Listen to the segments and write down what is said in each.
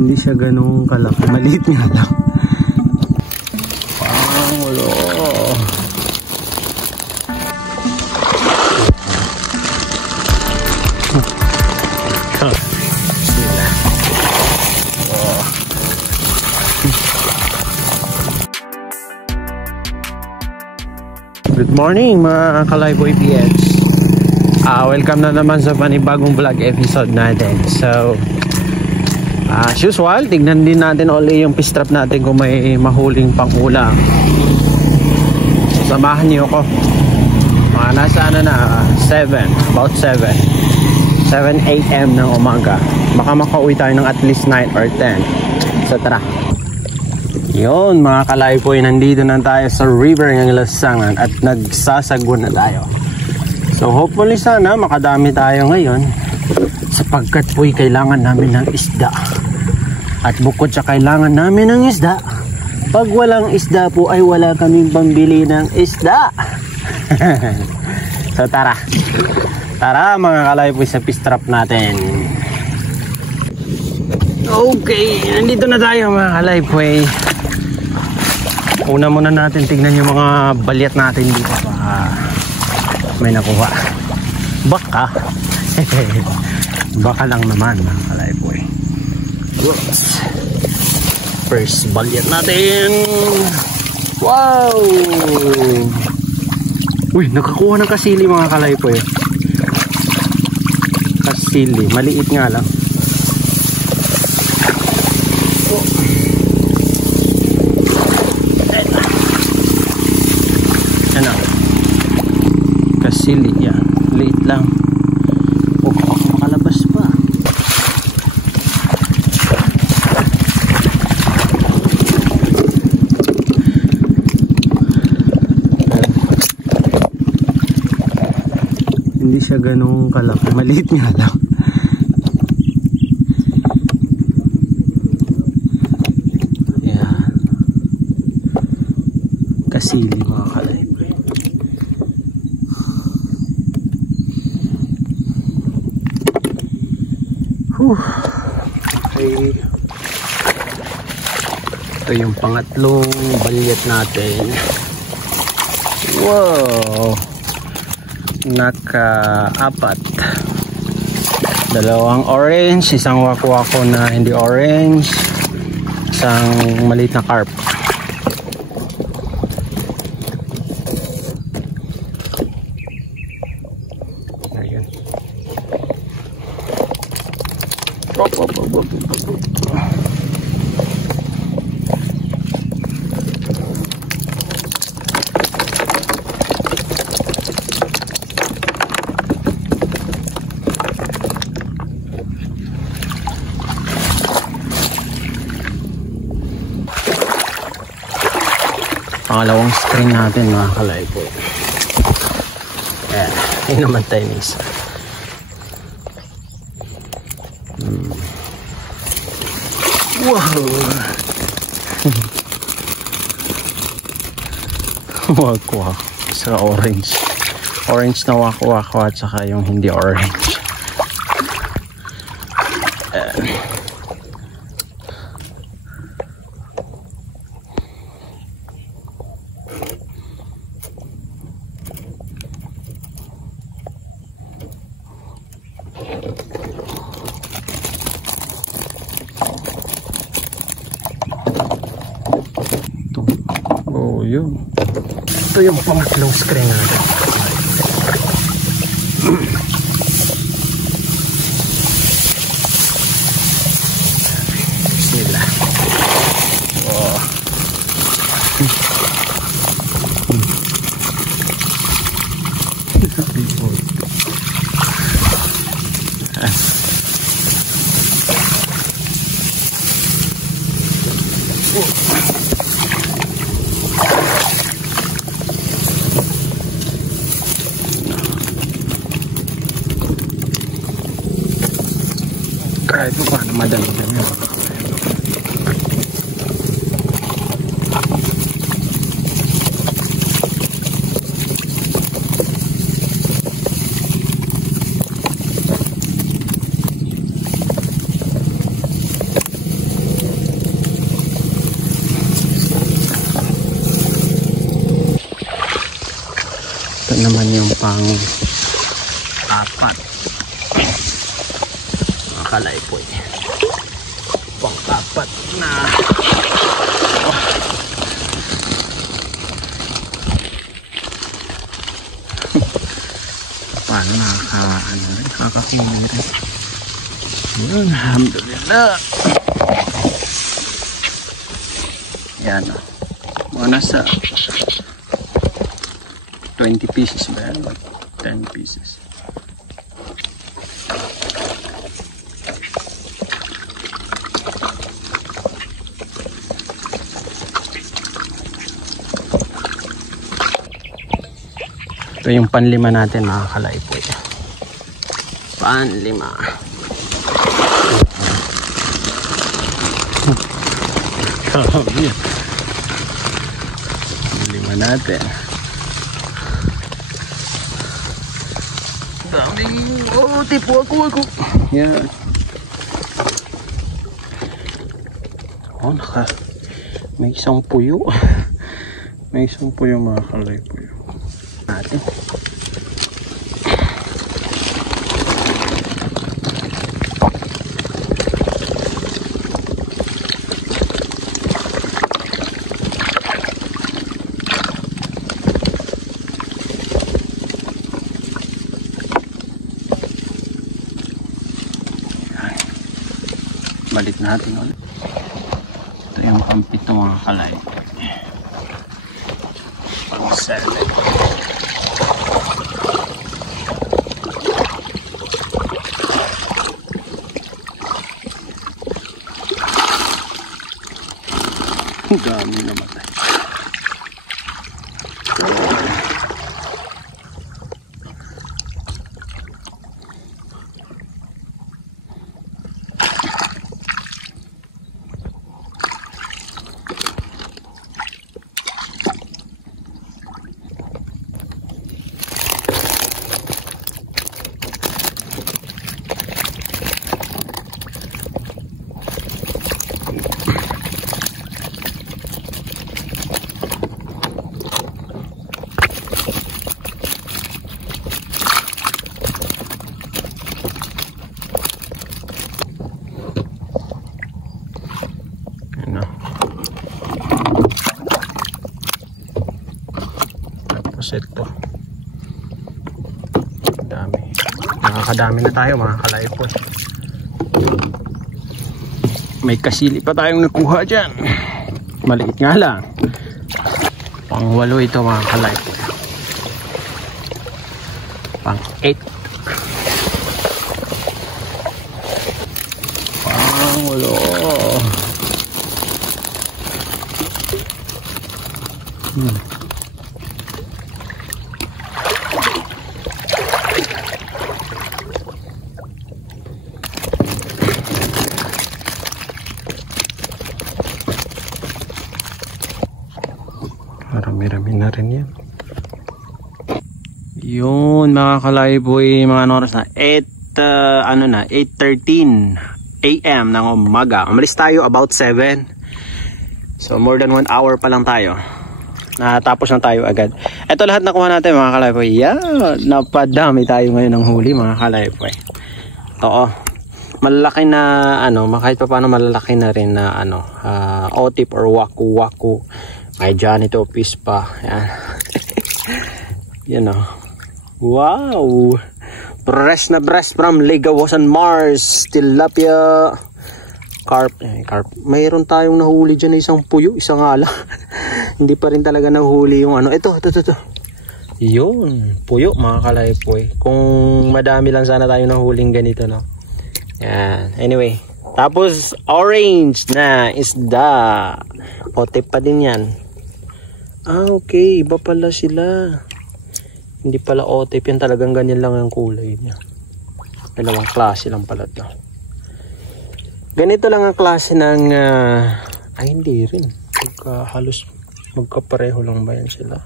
Hindi siya ganun kalaki. Maliit nga lang. Pangulo. Good morning mga Kalayboy PH. Welcome na naman sa panibagong vlog episode natin. So as usual, tignan din natin ulit yung fish trap natin kung may mahuling pang-ulam. So, samahan niyo ako. Mga nasa ano na 7 AM ng umaga. Baka makauwi tayo ng at least 9 or 10. So tara. Yun mga Kalayboy, nandito na tayo sa river ng Lasangan at nagsasagwan na tayo. So hopefully sana makadami tayo ngayon, sapagkat po'y kailangan namin ng isda. At bukod sa kailangan namin ng isda, pag walang isda po ay wala kaming pambili ng isda. So tara. Tara mga Kalayboy sa fish trap natin. Okay, nandito na tayo mga Kalayboy. Una muna natin tignan yung mga balyat natin dito pa may nakuha. Baka baka lang naman mga Kalayboy. First balyat natin. Wow! Uy, nakakuha ng kasili mga Kalayboy. Kasili, maliit nga lang. Ano? Kasili yan. Liit lang. Oh, makalabas pa. Hindi siya ganun kalaki. Maliit nga lang. Yan. Kasili mga Kalayboy. Okay. Ito yung pangatlong balyat natin. Wow! Naka-apat. Dalawang orange, isang wako-wako na hindi orange, isang maliit na carp. Ayan. Pangalawang string natin mga Kalayboy. Ayan, yun naman tayo isa. Wow! Wako-wako sa orange. Orange na wako-wako at saka yung hindi orange. Oh, yun. Ito yung pangatlong screen natin. Bismillah. Oh. Kahit pa paano madami-dami yun. naman yung pang apat. Mga kalaypoy. Pang apat na. Paano nakakakuha rin. Yun, alhamdulillah. Yan o. Mga nasa 20 pieces ba yan? 10 pieces. Ito yung panlima natin, mga kalaypoy. Panlima. Panlima natin. Daming, oh, tipo ako. Yan. Oh, may isang puyo. May isang puyo, mga kalaypoy. Natin. Balik natin ulit. Ito yung kampit ng mga kalay. Pang 7. Ang dami namatay. Ito dami, nakakadami na tayo, mga kalaypoy. May kasili pa tayong nakuha dyan, maliit nga lang. Pang 8 ito, mga kalaypoy. Pang 8. Pang 8. Marami-rami na rin yan. Yun, mga kalaypoy, mga oras na 8:13 AM ng umaga. Umalis tayo about 7. So more than 1 hour pa lang tayo. Natapos na tayo agad. Ito lahat nakuha natin, mga kalaypoy. Yeah, napadami tayo ngayon ng huli, mga kalaypoy. Oo. Malalaki na kahit pa paano malalaki na rin na otip or waku-waku. May Janito Pispa. Yan. Yan o. Wow! Fresh na breast from Ligawasan Mars. Tilapia. Carp. Carp. Mayroon tayong nahuli dyan na isang puyo. Isang ala. Hindi pa rin talaga nahuli yung Ito. Yun. Puyo, mga kalaypoy. Kung madami lang sana tayong nahuling ganito, no? Yan. Anyway. Tapos, orange na isda. Otip pa din yan. Okay, iba pala sila. Hindi pala otip yan, talagang ganyan lang ang kulay niya. Dalawang klase lang pala ito. Ganito lang ang klase ng hindi rin. Halos magkapareho lang ba yan sila?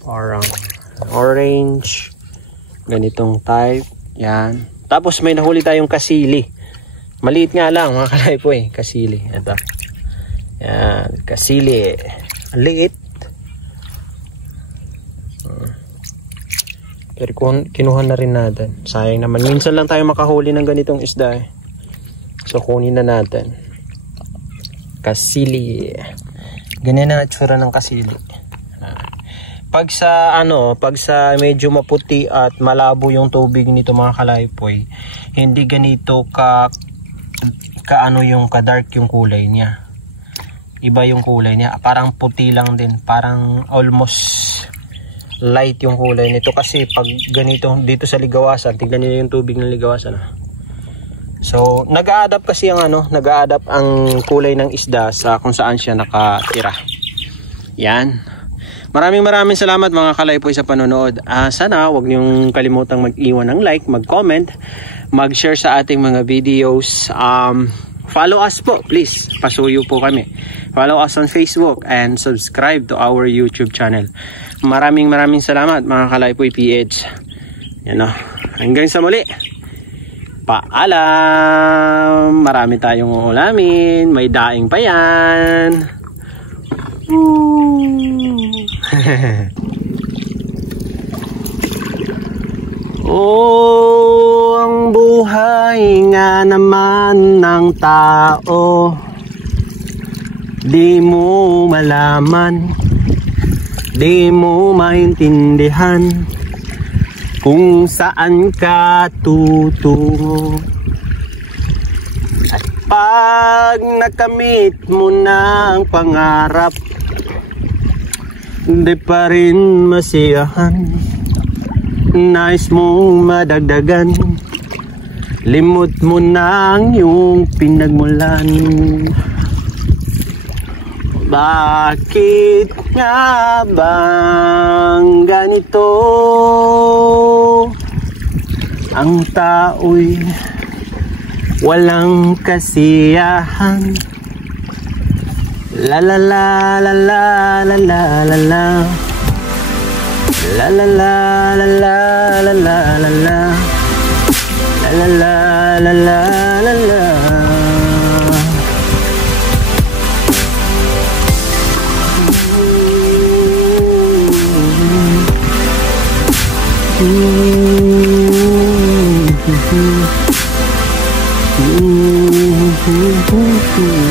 Parang orange, ganitong type. Yan. Tapos may nahuli tayong kasili. Maliit nga lang, mga kalaypoy, kasili. Ito. Yan, kasili. Liit. Pero kinuha na rin natin. Sayang naman. Minsan lang tayo makahuli ng ganitong isda eh. So kunin na natin. Kasili. Ganyan na itsura ng kasili. Pag sa medyo maputi at malabo yung tubig nito mga kalaypoy, hindi ganito ka yung ka-dark yung kulay niya. Iba yung kulay niya. Parang puti lang din. Parang almost light yung kulay nito kasi pag ganito dito sa Ligawasan, tignan niyo yung tubig ng Ligawasan. So, nag-a-adapt kasi nag-a-adapt ang kulay ng isda sa kung saan siya nakatira. Yan. Maraming salamat mga kalaypoy sa panonood. Sana wag niyong kalimutang mag-iwan ng like, mag-comment, mag-share sa ating mga videos. Follow us po, please. Pasuyo po kami. Follow us on Facebook and subscribe to our YouTube channel. Maraming salamat mga kalaypoy PH. Yan o. Hanggang sa muli. Paalam. Marami tayong ulamin. May daing pa yan. Oh, ang buhay nga naman ng tao, di mo malaman, di mo maintindihan kung saan ka tutungo. At pag nakamit mo na ang pangarap, di pa rin masiyahan. Nais mong madagdagan, limot mo na ang iyong pinagmulan. Bakit nga bang ganito? Ang tao'y walang kasiyahan. La la la la la la la la la. La la la la la la la la la. La la la la la la la. Mm-hmm.